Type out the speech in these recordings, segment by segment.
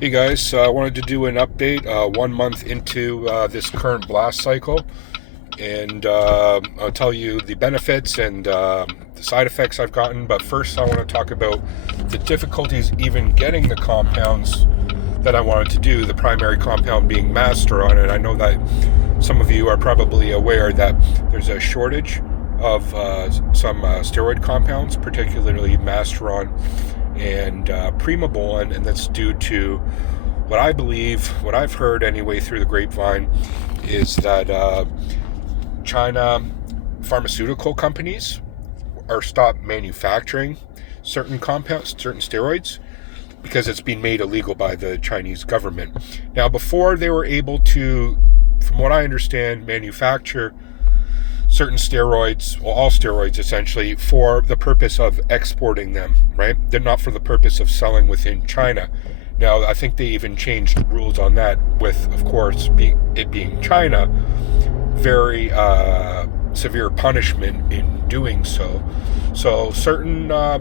Hey guys, so I wanted to do an update 1 month into this current blast cycle, and I'll tell you the benefits and the side effects I've gotten. But first, I want to talk about the difficulties even getting the compounds that I wanted to do, the primary compound being Masteron. And I know that some of you are probably aware that there's a shortage of some steroid compounds, particularly Masteron and Primobolan, and that's due to what I believe, what I've heard anyway through the grapevine, is that China pharmaceutical companies are stopped manufacturing certain compounds, certain steroids, because it's been made illegal by the Chinese government. Now, before they were able to, from what I understand, manufacture certain steroids, well, all steroids essentially, for the purpose of exporting them, right? They're not for the purpose of selling within China. Now, I think they even changed rules on that with, of course, it being China, very severe punishment in doing so. So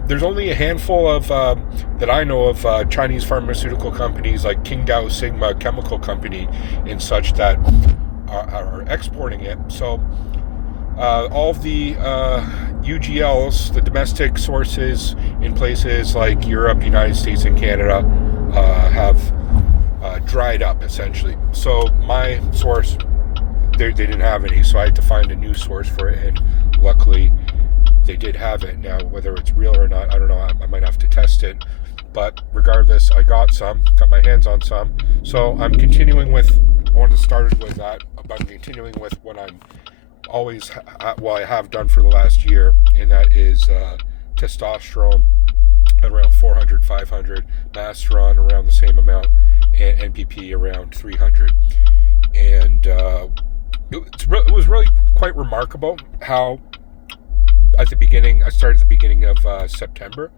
there's only a handful of, that I know of, Chinese pharmaceutical companies like Qingdao Sigma Chemical Company and such that are exporting it. So all of the UGLs, the domestic sources in places like Europe, United States, and Canada have dried up, essentially. So my source, they didn't have any, so I had to find a new source for it, and luckily they did have it. Now, whether it's real or not, I don't know. I might have to test it. But regardless, I got my hands on some. So I'm continuing with, I wanted to start with that, but I'm continuing with what I'm always, I have done for the last year, and that is testosterone at around 400, 500, Masteron around the same amount, and NPP around 300. And it was really quite remarkable how I started at the beginning of September,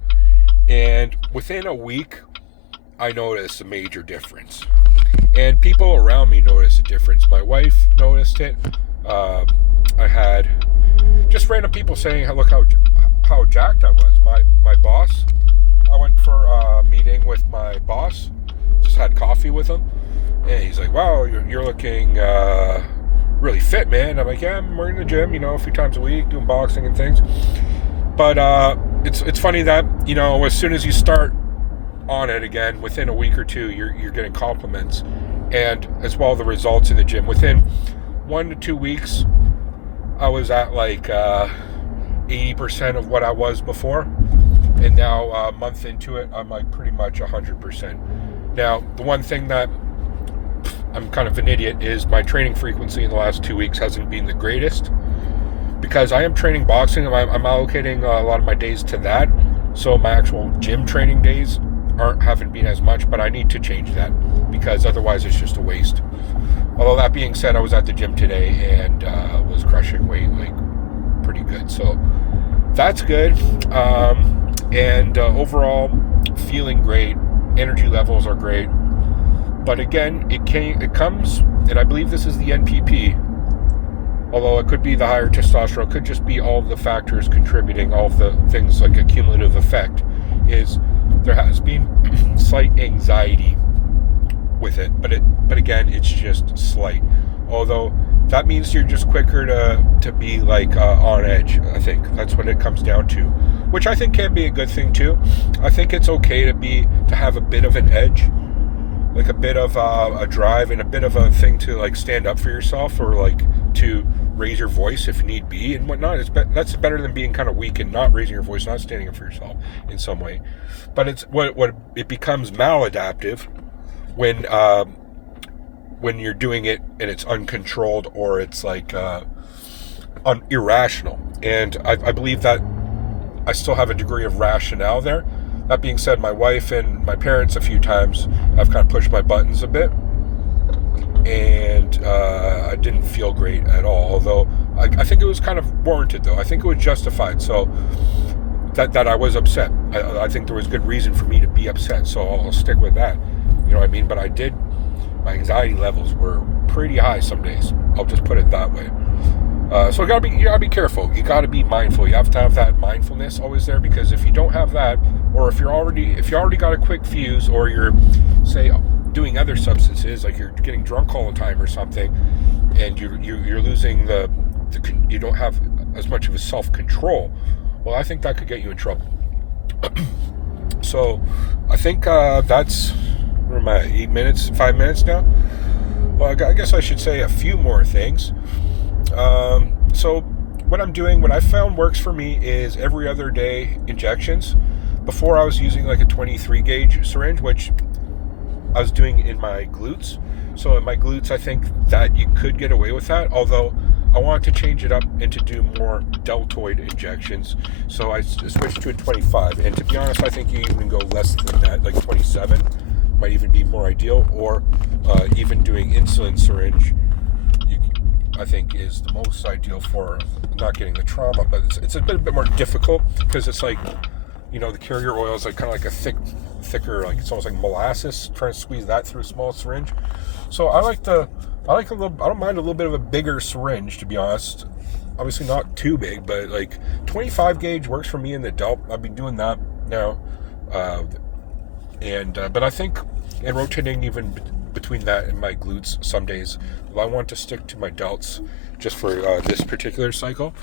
and within a week, I noticed a major difference. And people around me noticed a difference. My wife noticed it. I had just random people saying, look how jacked I was. My boss, I went for a meeting with my boss, just had coffee with him, and he's like, wow, you're looking really fit, man. I'm like, yeah, I'm in the gym, a few times a week, doing boxing and things. But it's funny that, as soon as you start on it again, within a week or two, you're getting compliments, and as well the results in the gym. Within 1 to 2 weeks, I was at like 80% of what I was before, and now a month into it, I'm like pretty much 100%. Now, the one thing that I'm kind of an idiot is my training frequency in the last 2 weeks hasn't been the greatest, because I am training boxing, and I'm allocating a lot of my days to that, so my actual gym training days haven't been as much, but I need to change that, because otherwise it's just a waste. Although that being said, I was at the gym today and was crushing weight like pretty good, so that's good. And overall, feeling great. Energy levels are great. But again, it comes, and I believe this is the NPP. Although it could be the higher testosterone, it could just be all of the factors contributing, all of the things like a cumulative effect. Is there has been slight anxiety with it, but again, it's just slight. Although that means you're just quicker to be like on edge. I think that's what it comes down to, which I think can be a good thing too. I think it's okay to have a bit of an edge, like a bit of a drive and a bit of a thing to like stand up for yourself, or like to raise your voice if need be and whatnot. That's better than being kind of weak and not raising your voice, not standing up for yourself in some way. But it's what it becomes maladaptive when you're doing it and it's uncontrolled, or it's like irrational. And I believe that I still have a degree of rationale there. That being said, my wife and my parents a few times have kind of pushed my buttons a bit, and I didn't feel great at all. Although I think it was kind of warranted, though. I think it was justified. So that I was upset. I think there was good reason for me to be upset. So I'll stick with that. You know what I mean? But my anxiety levels were pretty high some days. I'll just put it that way. So you gotta be careful. You gotta be mindful. You have to have that mindfulness always there, because if you don't have that, or if you already got a quick fuse, or you're, say, doing other substances, like you're getting drunk all the time or something, and you're losing you don't have as much of a self-control, well, I think that could get you in trouble. So I think that's, where am I, 5 minutes now? Well, I guess I should say a few more things. So what I found works for me is every other day injections. Before, I was using like a 23 gauge syringe, which I was doing in my glutes. So in my glutes, I think that you could get away with that, although I wanted to change it up and to do more deltoid injections. So I switched to a 25. And to be honest, I think you even go less than that, like 27 might even be more ideal, or even doing insulin syringe, I think, is the most ideal for not getting the trauma. But it's a bit more difficult, because it's like, the carrier oil is like kind of like a thicker, like it's almost like molasses, trying to squeeze that through a small syringe. So I don't mind a little bit of a bigger syringe, to be honest. Obviously not too big, but like 25 gauge works for me in the delt. I've been doing that now. But I think, and rotating even between that and my glutes some days, I want to stick to my delts just for this particular cycle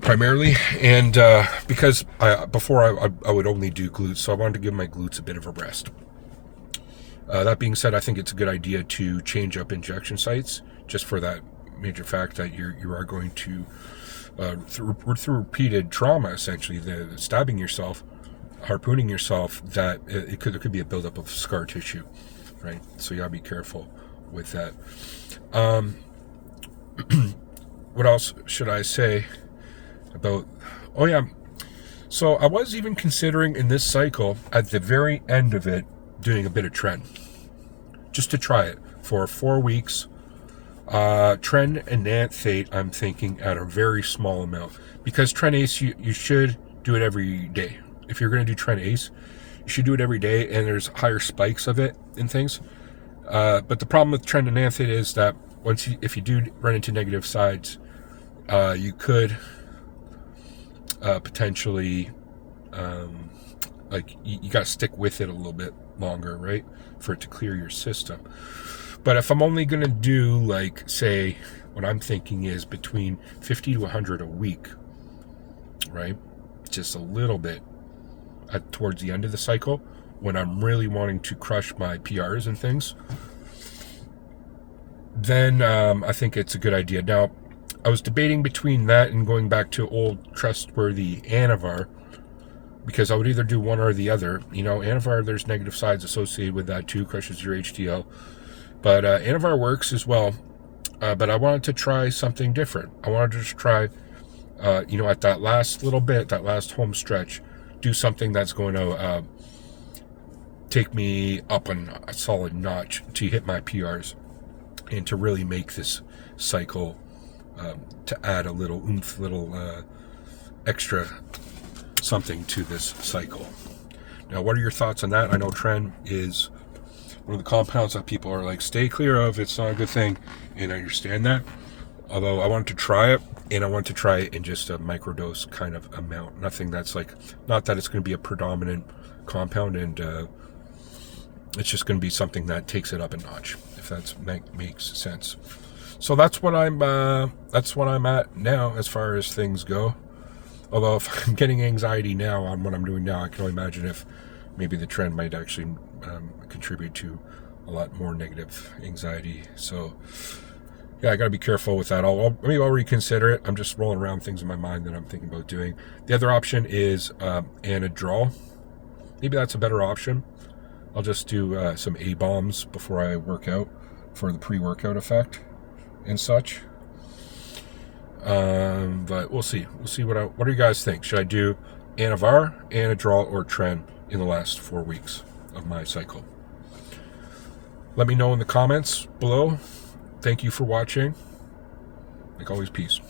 primarily, and because before I would only do glutes, so I wanted to give my glutes a bit of a rest. That being said, I think it's a good idea to change up injection sites, just for that major fact that you are going to through repeated trauma, essentially, the stabbing yourself, harpooning yourself, that there could be a buildup of scar tissue, right? So you gotta be careful with that. What else should I say about? Oh yeah, so I was even considering in this cycle, at the very end of it, doing a bit of Tren, just to try it for 4 weeks. Tren and Nanthate, I'm thinking at a very small amount, because Tren Ace, you should do it every day. If you're going to do Tren Ace, you should do it every day, and there's higher spikes of it and things. But the problem with Tren and Nanthate is that if you do run into negative sides, you could potentially, you got to stick with it a little bit longer, right, for it to clear your system. But if I'm only going to do, like, say, what I'm thinking is between 50 to 100 a week, right, just a little bit towards the end of the cycle, when I'm really wanting to crush my PRs and things, then I think it's a good idea. Now, I was debating between that and going back to old trustworthy Anavar, because I would either do one or the other. Anavar, there's negative sides associated with that too, crushes your HDL. But Anavar works as well. But I wanted to try something different. I wanted to just try, at that last little bit, that last home stretch, do something that's going to take me up a solid notch to hit my PRs, and to really make this cycle, to add a little oomph, extra something to this cycle. Now, what are your thoughts on that? I know Tren is one of the compounds that people are like, stay clear of, it's not a good thing, and I understand that. Although I wanted to try it, and I want to try it in just a microdose kind of amount. Nothing that's like, not that it's going to be a predominant compound, and it's just going to be something that takes it up a notch, if that makes sense. So that's what I'm at now as far as things go. Although if I'm getting anxiety now on what I'm doing now, I can only imagine if maybe the Tren might actually contribute to a lot more negative anxiety. So yeah, I got to be careful with that. Maybe I'll reconsider it. I'm just rolling around things in my mind that I'm thinking about doing. The other option is Anadrol. Maybe that's a better option. I'll just do some A-bombs before I work out for the pre-workout effect and such. But we'll see. What do you guys think? Should I do Anavar, Anadrol, or Tren in the last 4 weeks of my cycle? Let me know in the comments below. Thank you for watching. Like always, peace.